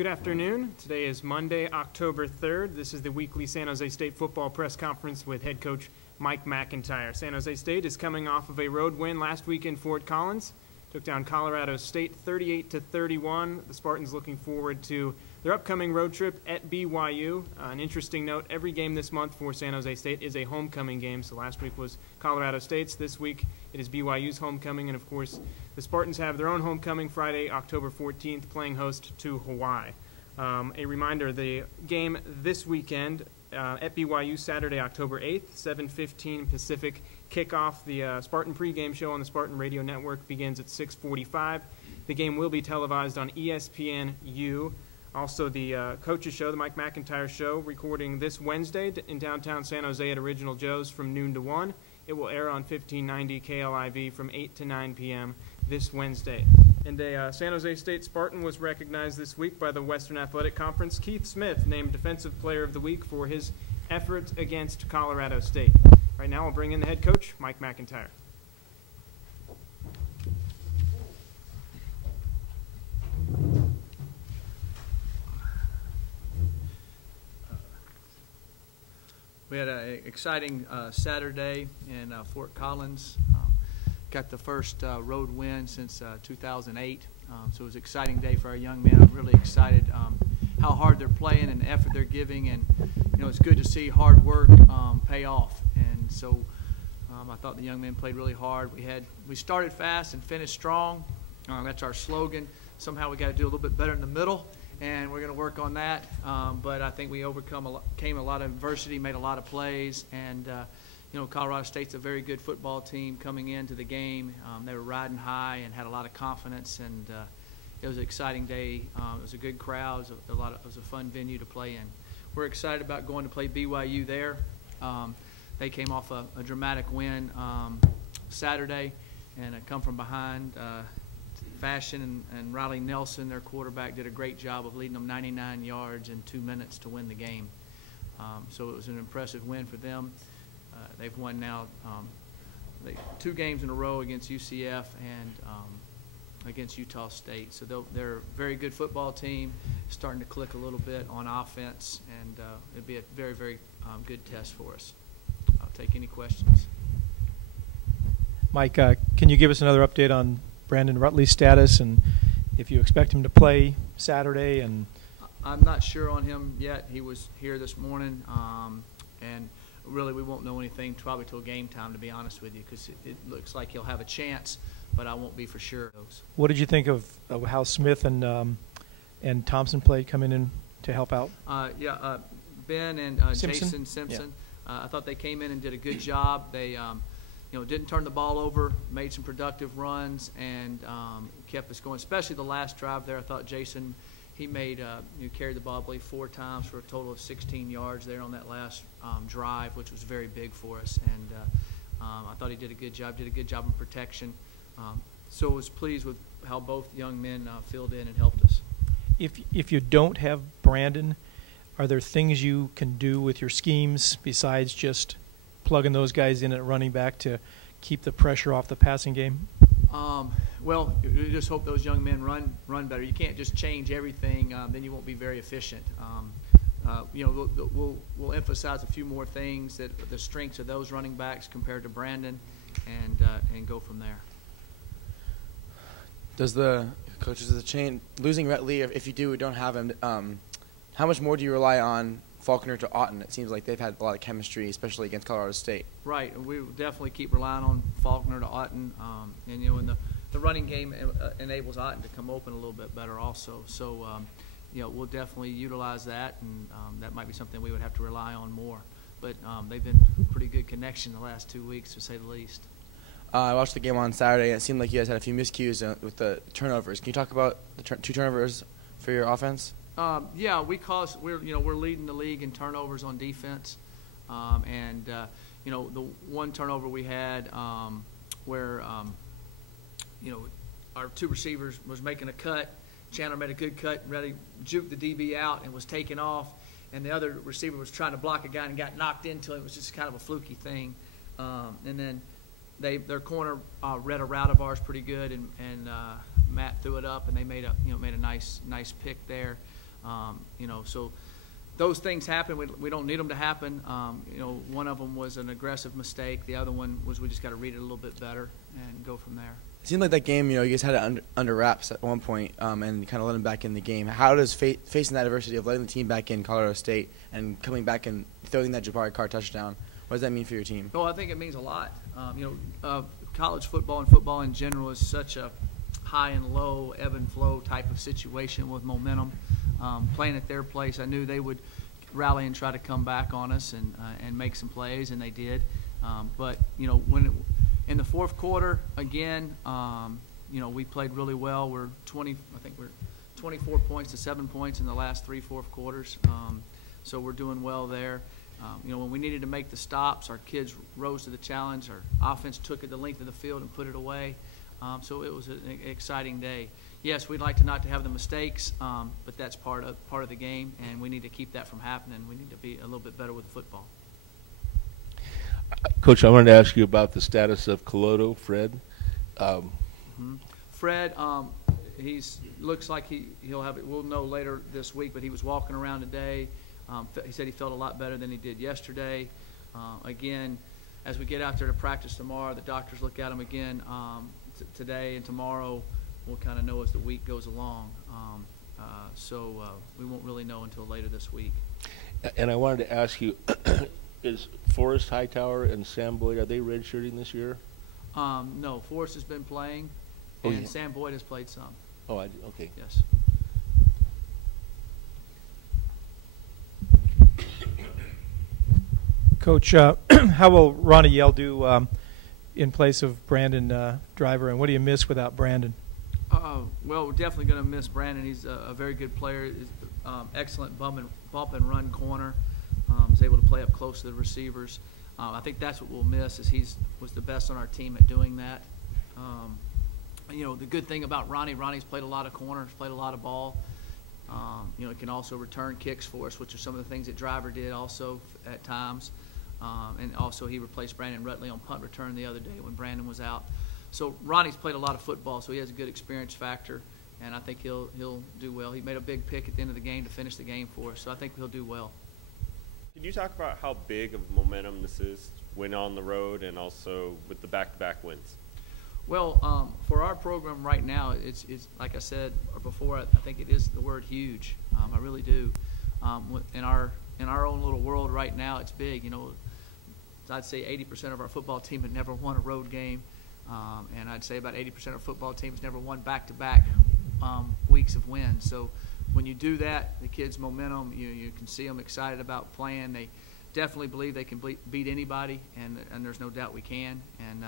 Good afternoon. Today is Monday, October 3rd. This is the weekly San Jose State football press conference with head coach Mike MacIntyre. San Jose State is coming off of a road win last week in Fort Collins. Took down Colorado State 38-31. The Spartans looking forward to their upcoming road trip at BYU. An interesting note, every game this month for San Jose State is a homecoming game. So last week was Colorado State's. This week it is BYU's homecoming. And, of course, the Spartans have their own homecoming Friday, October 14th, playing host to Hawaii. A reminder, the game this weekend at BYU, Saturday, October 8th, 7:15 Pacific kickoff. The Spartan pregame show on the Spartan Radio Network begins at 6:45. The game will be televised on ESPNU. Also, the coaches show, the Mike MacIntyre show, recording this Wednesday in downtown San Jose at Original Joe's from noon to 1. It will air on 1590 KLIV from 8 to 9 p.m. this Wednesday. And a San Jose State Spartan was recognized this week by the Western Athletic Conference. Keith Smith named Defensive Player of the Week for his effort against Colorado State. Right now, I'll bring in the head coach, Mike MacIntyre. We had an exciting Saturday in Fort Collins. Got the first road win since 2008. So it was an exciting day for our young men. I'm really excited how hard they're playing and the effort they're giving. And, you know, it's good to see hard work pay off. And so I thought the young men played really hard. We started fast and finished strong. That's our slogan. Somehow we got to do a little bit better in the middle, and we're going to work on that. But I think we came a lot of adversity, made a lot of plays, and you know, Colorado State's a very good football team coming into the game. They were riding high and had a lot of confidence, and it was an exciting day. It was a good crowd. It was a fun venue to play in. We're excited about going to play BYU there. They came off a dramatic win Saturday and come from behind fashion, and Riley Nelson, their quarterback, did a great job of leading them 99 yards in 2 minutes to win the game. So it was an impressive win for them. They've won now 2 games in a row against UCF and against Utah State. So they're a very good football team, starting to click a little bit on offense, and it'll be a very, very good test for us. I'll take any questions. Mike, can you give us another update on Brandon Rutley's status and if you expect him to play Saturday? And I'm not sure on him yet. He was here this morning, and really we won't know anything probably till game time, to be honest with you, because it looks like he'll have a chance, but I won't be for sure. What did you think of how Smith and Thompson played coming in to help out? Ben and Jason Simpson. Yeah. I thought they came in and did a good job. They didn't turn the ball over, made some productive runs, and kept us going, especially the last drive there. I thought Jason, he carried the ball, I believe, 4 times for a total of 16 yards there on that last drive, which was very big for us. And I thought he did a good job in protection. So I was pleased with how both young men filled in and helped us. If you don't have Brandon, are there things you can do with your schemes besides just plugging those guys in at running back to keep the pressure off the passing game? Well, you just hope those young men run better. You can't just change everything, then you won't be very efficient. We'll emphasize a few more things, that the strengths of those running backs compared to Brandon, and go from there. Does the coaches of the chain, losing Rutley, if you don't have him, how much more do you rely on Faulkner to Otten? It seems like they've had a lot of chemistry, especially against Colorado State. Right, and we will definitely keep relying on Faulkner to Otten, and the running game enables Otten to come open a little bit better also. So we'll definitely utilize that, and that might be something we would have to rely on more. But they've been a pretty good connection the last 2 weeks, to say the least. I watched the game on Saturday, and it seemed like you guys had a few miscues with the turnovers. Can you talk about the 2 turnovers for your offense? We're leading the league in turnovers on defense, the one turnover we had where our 2 receivers was making a cut. Chandler made a good cut, really juked the DB out and was taken off, and the other receiver was trying to block a guy and got knocked into it. It was just kind of a fluky thing, and then their corner read a route of ours pretty good, and Matt threw it up, and they made a nice pick there. So those things happen. We don't need them to happen. One of them was an aggressive mistake. The other one was we just got to read it a little bit better and go from there. It seemed like that game, you guys had it under wraps at one point, and kind of let them back in the game. How does facing that adversity of letting the team back in Colorado State and coming back and throwing that Jabari Carr touchdown, what does that mean for your team? Well, I think it means a lot. College football and football in general is such a high and low, ebb and flow type of situation with momentum. Playing at their place, I knew they would rally and try to come back on us and make some plays, and they did. But in the fourth quarter, again, we played really well. We're 24 points to 7 points in the last 3 fourth quarters. So we're doing well there. When we needed to make the stops, our kids rose to the challenge. Our offense took it the length of the field and put it away. So it was an exciting day. Yes, we'd like not to have the mistakes, but that's part of the game, and we need to keep that from happening. We need to be a little bit better with the football. Coach, I wanted to ask you about the status of Coloto, Fred. Fred, looks like he'll have it. We'll know later this week, but he was walking around today. He said he felt a lot better than he did yesterday. Again, as we get out there to practice tomorrow, the doctors look at him again today and tomorrow. We'll kind of know as the week goes along. So we won't really know until later this week. And I wanted to ask you, is Forrest Hightower and Sam Boyd, are they redshirting this year? No, Forrest has been playing, and Sam Boyd has played some. Oh, okay. Yes. Coach, how will Ronnie Yell do in place of Brandon Driver, and what do you miss without Brandon? Well, we're definitely going to miss Brandon. He's a very good player. He's excellent bump and run corner. Is able to play up close to the receivers. I think that's what we'll miss, is he was the best on our team at doing that. The good thing about Ronnie's played a lot of corners, played a lot of ball. He can also return kicks for us, which are some of the things that Driver did also at times. And also he replaced Brandon Rutley on punt return the other day when Brandon was out. So Ronnie's played a lot of football, so he has a good experience factor, and I think he'll do well. He made a big pick at the end of the game to finish the game for us, so I think he'll do well. Can you talk about how big of momentum this is when on the road and also with the back-to-back wins? Well, for our program right now, it's like I said before, I think it is the word huge. I really do. In our own little world right now, it's big. I'd say 80% of our football team had never won a road game, and I'd say about 80% of football teams never won back-to-back weeks of wins. So when you do that, the kids' momentum, you can see them excited about playing. They definitely believe they can beat anybody, and there's no doubt we can. And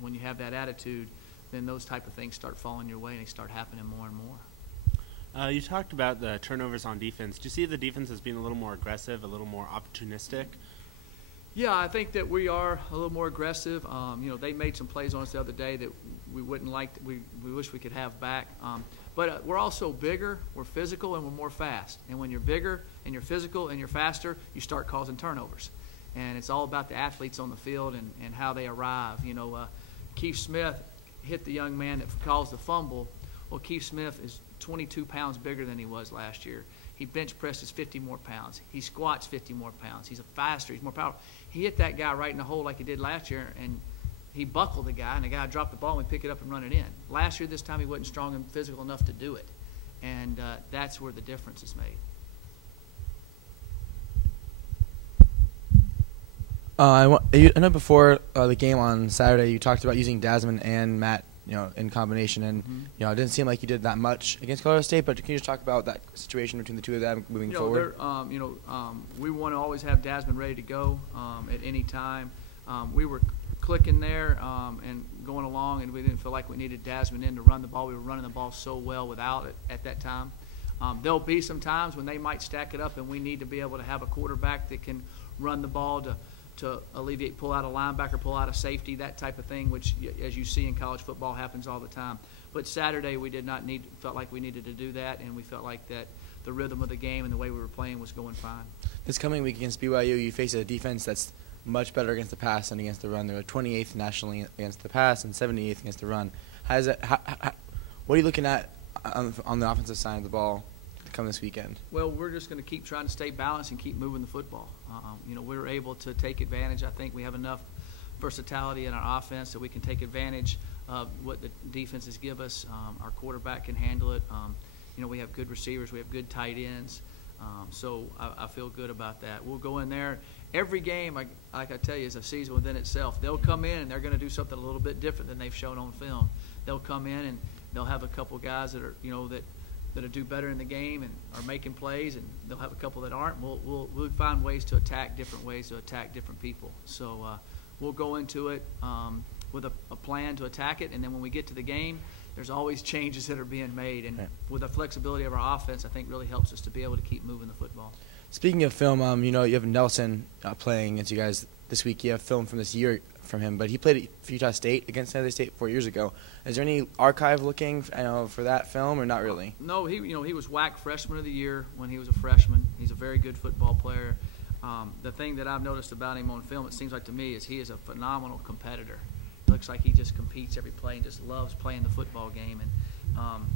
when you have that attitude, then those type of things start falling your way, and they start happening more and more. You talked about the turnovers on defense. Do you see the defense as being a little more aggressive, a little more opportunistic? Yeah, I think that we are a little more aggressive. They made some plays on us the other day that we wouldn't like. We wish we could have back. But we're also bigger, we're physical, and we're more fast. And when you're bigger and you're physical and you're faster, you start causing turnovers. And it's all about the athletes on the field and how they arrive. Keith Smith hit the young man that caused the fumble. Well, Keith Smith is 22 pounds bigger than he was last year. He bench presses 50 more pounds. He squats 50 more pounds. He's faster. He's more powerful. He hit that guy right in the hole like he did last year, and he buckled the guy, and the guy dropped the ball, and we pick it up and run it in. Last year, this time, he wasn't strong and physical enough to do it, and that's where the difference is made. I know before the game on Saturday, you talked about using Desmond and Matt, in combination, and it didn't seem like you did that much against Colorado State. But can you just talk about that situation between the two of them moving forward? We want to always have Desmond ready to go at any time. We were clicking there and going along, and we didn't feel like we needed Desmond in to run the ball. We were running the ball so well without it at that time. There'll be some times when they might stack it up, and we need to be able to have a quarterback that can run the ball to alleviate, pull out a linebacker, pull out a safety, that type of thing, which, as you see in college football, happens all the time. But Saturday we felt like we needed to do that, and we felt like that the rhythm of the game and the way we were playing was going fine. This coming week against BYU, you face a defense that's much better against the pass than against the run. They're 28th nationally against the pass and 78th against the run. What are you looking at on the offensive side of the ball come this weekend? Well, we're just going to keep trying to stay balanced and keep moving the football. We're able to take advantage. I think we have enough versatility in our offense that we can take advantage of what the defenses give us. Our quarterback can handle it. We have good receivers. We have good tight ends. So I feel good about that. We'll go in there. Every game, like I tell you, is a season within itself. They'll come in and they're going to do something a little bit different than they've shown on film. They'll come in and they'll have a couple guys that are, that'll do better in the game and are making plays, and they'll have a couple that aren't. We'll find ways to attack different ways to attack different people. So we'll go into it with a plan to attack it, and then when we get to the game, there's always changes that are being made. And with the flexibility of our offense, I think really helps us to be able to keep moving the football. Speaking of film, you have Nelson playing against you guys this week. You have film from this year from him, but he played for Utah State against San Jose State 4 years ago. Is there any archive looking for that film, or not really? No, he was WAC Freshman of the Year when he was a freshman. He's a very good football player. The thing that I've noticed about him on film, it seems like to me, is he is a phenomenal competitor. It looks like he just competes every play and just loves playing the football game. And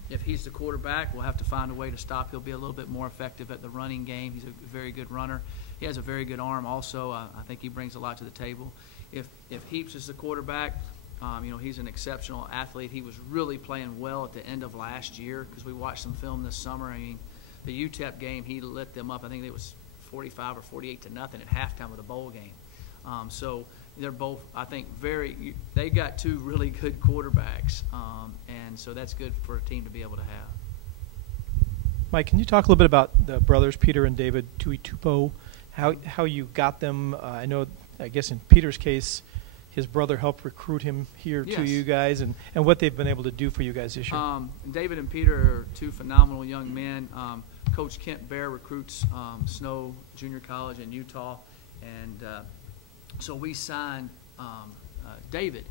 if he's the quarterback, we'll have to find a way to stop. He'll be a little bit more effective at the running game. He's a very good runner. He has a very good arm also. I think he brings a lot to the table. If Heaps is the quarterback, he's an exceptional athlete. He was really playing well at the end of last year because we watched some film this summer. I mean, the UTEP game, he lit them up. I think it was 45 or 48 to nothing at halftime of the bowl game. So they're both, I think, they got two really good quarterbacks, and so that's good for a team to be able to have. Mike, can you talk a little bit about the brothers, Peter and David Tuitupo, how you got them? I guess in Peter's case, his brother helped recruit him here to you guys, and what they've been able to do for you guys this year. David and Peter are two phenomenal young men. Coach Kent Bear recruits Snow Junior College in Utah, and so we signed David,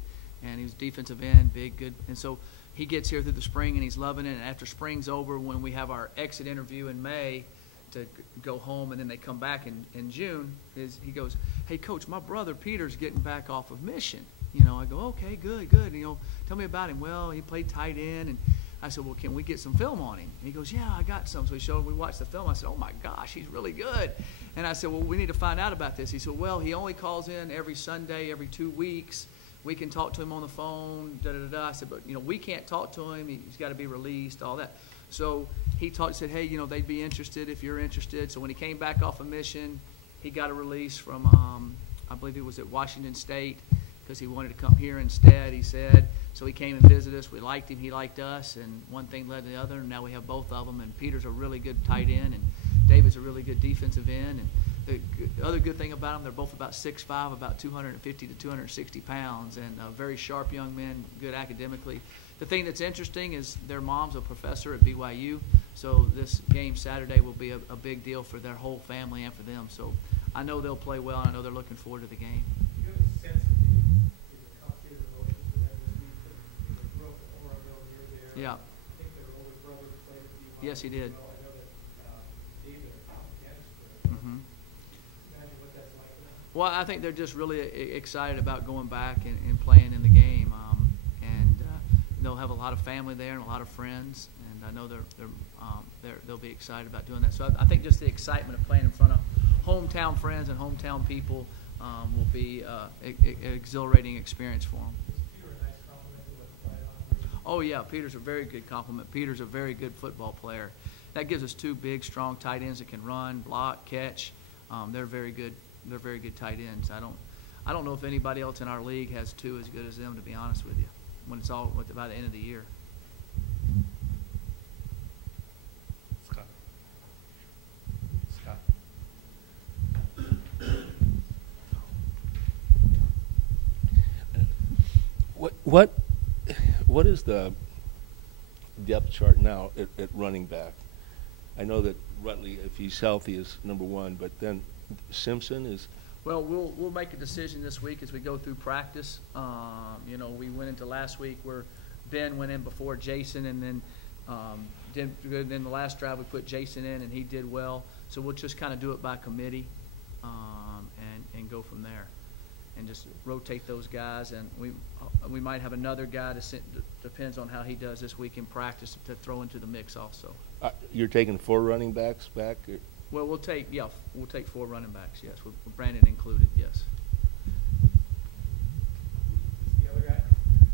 and he's defensive end, big, good. And so he gets here through the spring, and he's loving it. And after spring's over, when we have our exit interview in May to go home, and then they come back in June, he goes, "Hey, Coach, my brother Peter's getting back off of mission." I go, "Okay, good. Tell me about him." Well, he played tight end, and I said, "Well, can we get some film on him?" And he goes, "Yeah, I got some." So we watched the film. I said, "Oh my gosh, he's really good." And I said, "Well, we need to find out about this." He said, "Well, he only calls in every Sunday, every 2 weeks. We can talk to him on the phone, I said, "But, we can't talk to him. He's got to be released, all that." So he said, "Hey, they'd be interested if you're interested." So when he came back off a mission, he got a release from, I believe it was at Washington State, because he wanted to come here instead, he said. So he came and visited us. We liked him. He liked us. And one thing led to the other, and now we have both of them. And Peter's a really good tight end, and David's a really good defensive end. And the other good thing about them, they're both about 6'5", about 250 to 260 pounds, and very sharp young men, good academically. The thing that's interesting is their mom's a professor at BYU, so this game Saturday will be a big deal for their whole family and for them. So I know they'll play well, and I know they're looking forward to the game. Do you have a sense of the complicated emotions for them this week? They grew up in Oroville near there. Yeah. I think their older brother played at BYU. Yes, he did. I know that David against Mm-hmm. Imagine what that's like for them. Well, I think they're just really excited about going back and playing in the game, and they'll have a lot of family there and a lot of friends, and I know they'll be excited about doing that. So I think just the excitement of playing in front of hometown friends and hometown people will be an exhilarating experience for them. Is Peter a nice compliment to what played on? Oh yeah, Peter's a very good compliment. Peter's a very good football player. That gives us two big, strong tight ends that can run, block, catch. They're very good. They're very good tight ends. I don't know if anybody else in our league has two as good as them, to be honest with you, when it's all by the end of the year. Scott. What is the depth chart now at running back? I know that Rutley, if he's healthy, is number one, but then Simpson is. Well, we'll make a decision this week as we go through practice. We went into last week where Ben went in before Jason, and then in the last drive we put Jason in, and he did well. So we'll just kind of do it by committee and go from there. and just rotate those guys. And we might have another guy depends on how he does this week in practice to throw into the mix also. You're taking 4 running backs back? Well, we'll take 4 running backs, yes, with Brandon included, yes. The other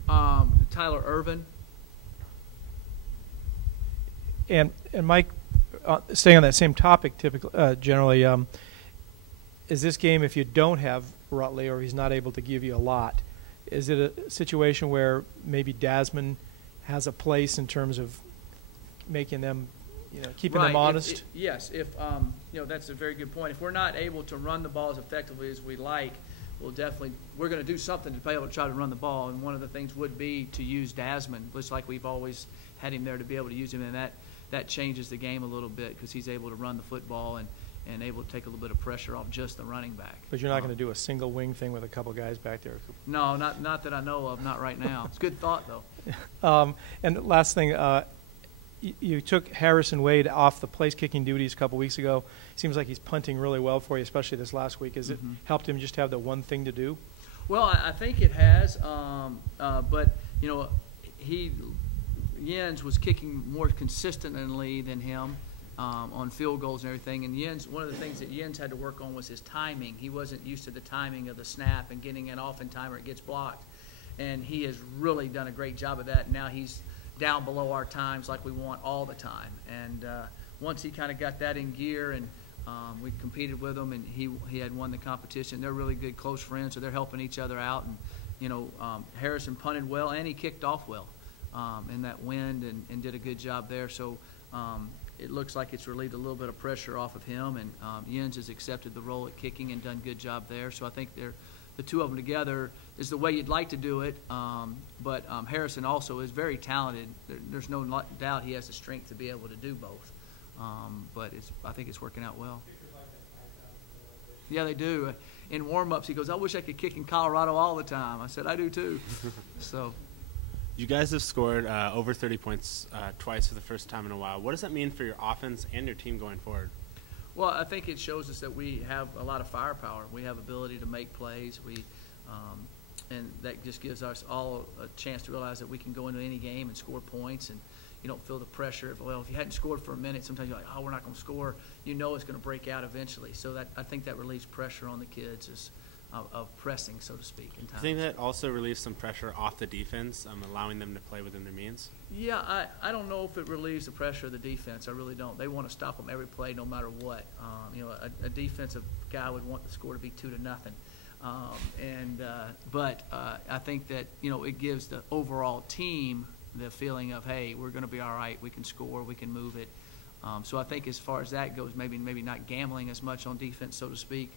guy? Tyler Irvin. And Mike, staying on that same topic, generally, is this game, if you don't have Rutley or he's not able to give you a lot, is it a situation where maybe Desmond has a place in terms of making them, keeping them honest? Yes. If that's a very good point. If we're not able to run the ball as effectively as we like, we're going to do something to be able to try to run the ball. And one of the things would be to use Desmond, just like we've always had him there to be able to use him, and that changes the game a little bit because he's able to run the football and able to take a little bit of pressure off just the running back. But you're not going to do a single wing thing with a couple guys back there? No, not that I know of, not right now. It's a good thought, though. And last thing, you took Harrison Wade off the place-kicking duties a couple weeks ago. Seems like he's punting really well for you, especially this last week. Has it helped him just have the one thing to do? Well, I think it has, but, Jens was kicking more consistently than him on field goals and everything. And Jens, one of the things that Jens had to work on was his timing. He wasn't used to the timing of the snap and getting it off in time or it gets blocked. And he has really done a great job of that. Now he's down below our times like we want all the time. And once he kind of got that in gear and we competed with him and he had won the competition, they're really good close friends, so they're helping each other out. And, Harrison punted well and he kicked off well in that wind and did a good job there. So it looks like it's relieved a little bit of pressure off of him, and Jens has accepted the role at kicking and done a good job there. So I think the two of them together is the way you'd like to do it, but Harrison also is very talented. There's no doubt he has the strength to be able to do both, but I think it's working out well. Yeah, they do. In warm-ups, he goes, I wish I could kick in Colorado all the time. I said, I do too. So. You guys have scored over 30 points twice for the first time in a while. What does that mean for your offense and your team going forward? Well, I think it shows us that we have a lot of firepower. We have ability to make plays. And that just gives us all a chance to realize that we can go into any game and score points, and you don't feel the pressure. If you hadn't scored for a minute, sometimes you're like, oh, we're not going to score. You know it's going to break out eventually. So I think that relieves pressure on the kids of pressing, so to speak. I think that also relieves some pressure off the defense, allowing them to play within their means. Yeah, I don't know if it relieves the pressure of the defense. I really don't. They want to stop them every play, no matter what. A defensive guy would want the score to be 2-0. But I think that it gives the overall team the feeling of, hey, we're going to be all right. We can score. We can move it. So I think as far as that goes, maybe not gambling as much on defense, so to speak.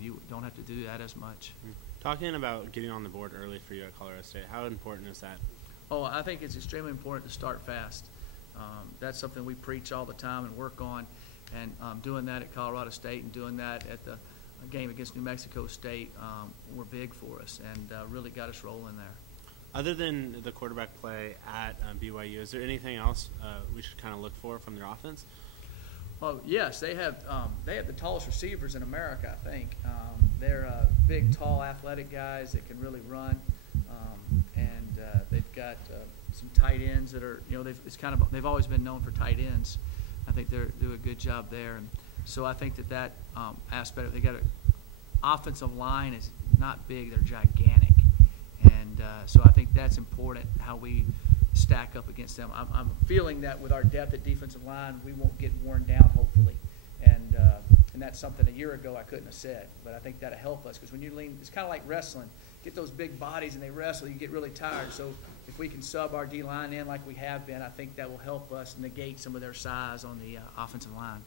You don't have to do that as much. Talking about getting on the board early for you at Colorado State, how important is that? Oh, I think it's extremely important to start fast. That's something we preach all the time and work on. And doing that at Colorado State and doing that at the game against New Mexico State were big for us and really got us rolling there. Other than the quarterback play at BYU, is there anything else we should kind of look for from their offense? Oh yes, they have the tallest receivers in America, I think. They're big, tall, athletic guys that can really run, and they've got some tight ends that are they've always been known for tight ends. I think they do a good job there, and so I think that aspect they got an offensive line is not big; they're gigantic, and so I think that's important how we stack up against them. I'm feeling that with our depth at defensive line, we won't get worn down, hopefully. And that's something a year ago I couldn't have said. But I think that'll help us because when you lean, it's kind of like wrestling. Get those big bodies and they wrestle, you get really tired. So if we can sub our D-line in like we have been, I think that will help us negate some of their size on the offensive line.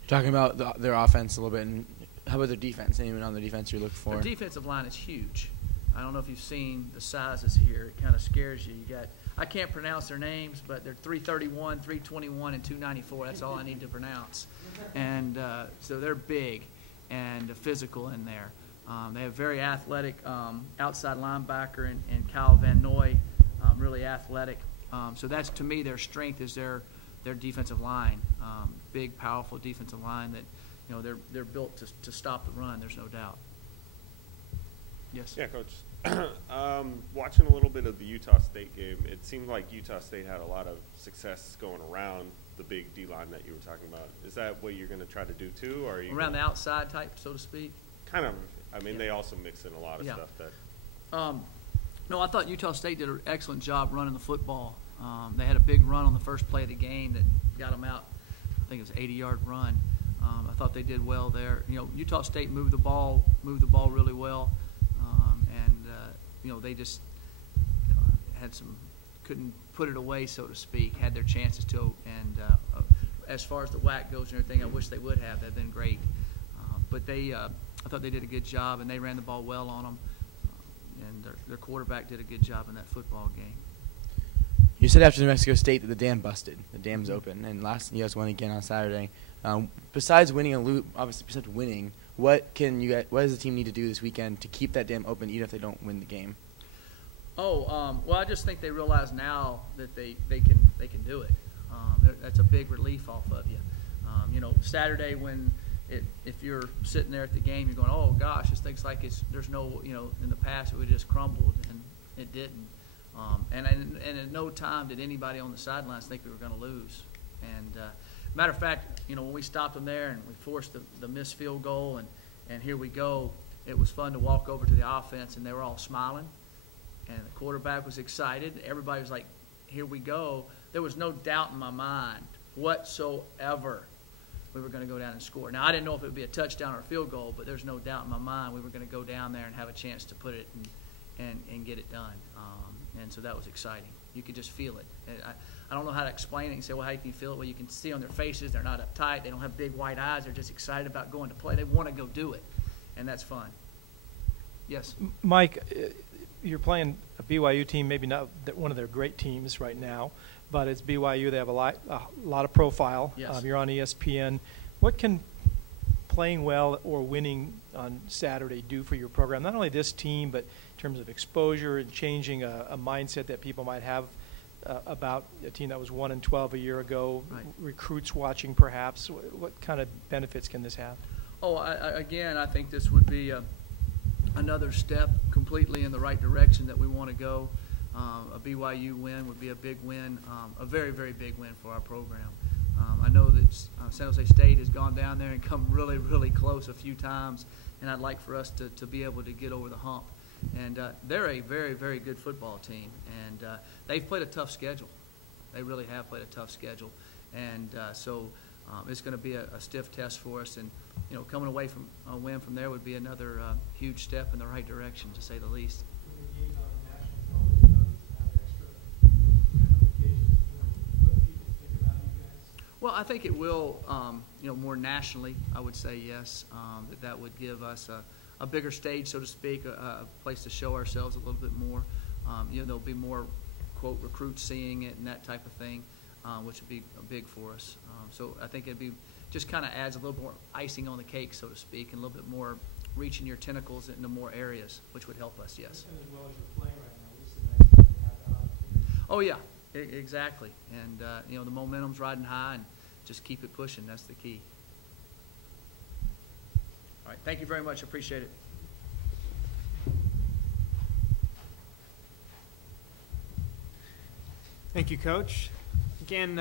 You're talking about their offense a little bit. And how about their defense? Anyone on the defense you're looking for? Their defensive line is huge. I don't know if you've seen the sizes here. It kind of scares you. I can't pronounce their names, but they're 331, 321, and 294. That's all I need to pronounce. And so they're big and physical in there. They have very athletic outside linebacker and Kyle Van Noy, really athletic. So that's, to me, their strength is their defensive line. Big, powerful defensive line that they're built to stop the run. There's no doubt. Yes. Yeah, Coach. Watching a little bit of the Utah State game, it seemed like Utah State had a lot of success going around the big D-line that you were talking about. Is that what you're going to try to do too? Or are you Around the outside type, so to speak? kind of, I mean, Yeah. they also mix in a lot of Yeah. stuff that No, I thought Utah State did an excellent job running the football. They had a big run on the first play of the game that got them out. I think it was an 80-yard run. I thought they did well there. You know, Utah State moved the ball really well, they just had couldn't put it away, so to speak. Had their chances to, and as far as the WAC goes and everything, I wish they would have. They've been great, but I thought they did a good job, and they ran the ball well on them. And their quarterback did a good job in that football game. You said after New Mexico State that the dam busted. The dam's open, and last you guys won again on Saturday. Besides winning obviously besides winning, what does the team need to do this weekend to keep that dam open, even if they don't win the game? Well, I just think they realize now that they can do it. That's a big relief off of you. Saturday when if you're sitting there at the game, you're going, oh gosh, this thing's like there's no, in the past it would just crumbled, and it didn't. And at no time did anybody on the sidelines think we were going to lose. And matter of fact, when we stopped them there and we forced the missed field goal, and here we go, it was fun to walk over to the offense, and they were all smiling, and the quarterback was excited. Everybody was like, here we go. There was no doubt in my mind whatsoever we were going to go down and score. Now, I didn't know if it would be a touchdown or a field goal, but there's no doubt in my mind we were going to go down there and have a chance to put it and get it done. And so that was exciting. You could just feel it. I don't know how to explain it. You say, well, how can you feel it? Well, you can see on their faces they're not uptight. They don't have big white eyes. They're just excited about going to play. They want to go do it, and that's fun. Yes? Mike, you're playing a BYU team, maybe not one of their great teams right now, but it's BYU. They have a lot of profile. Yes. You're on ESPN. What can playing well or winning on Saturday do for your program? Not only this team, but in terms of exposure and changing a mindset that people might have about a team that was 1-12 a year ago, Right. Recruits watching perhaps. What kind of benefits can this have? I think this would be another step completely in the right direction that we want to go. A BYU win would be a big win, a very, very big win for our program. I know that San Jose State has gone down there and come really, really close a few times, and I'd like for us to be able to get over the hump. And they're a very, very good football team, and they've played a tough schedule. They really have played a tough schedule, and so it's going to be a stiff test for us. And coming away from a win from there would be another huge step in the right direction, to say the least. Well, I think it will, more nationally, I would say yes, that would give us a bigger stage, so to speak, a place to show ourselves a little bit more. There'll be more, quote, recruits seeing it and that type of thing, which would be big for us. So I think it'd be just kind of adds a little more icing on the cake, so to speak, and a little bit more reaching your tentacles into more areas, which would help us, yes. And as well as you're playing right now, this is a nice time to have that opportunity. Oh, yeah, exactly. And, the momentum's riding high, and just keep it pushing. That's the key. All right, thank you very much. Appreciate it. Thank you, Coach. Again,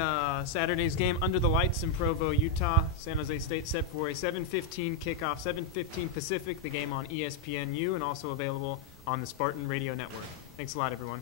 Saturday's game under the lights in Provo, Utah. San Jose State set for a 7:15 kickoff, 7:15 Pacific, the game on ESPNU, and also available on the Spartan Radio Network. Thanks a lot, everyone.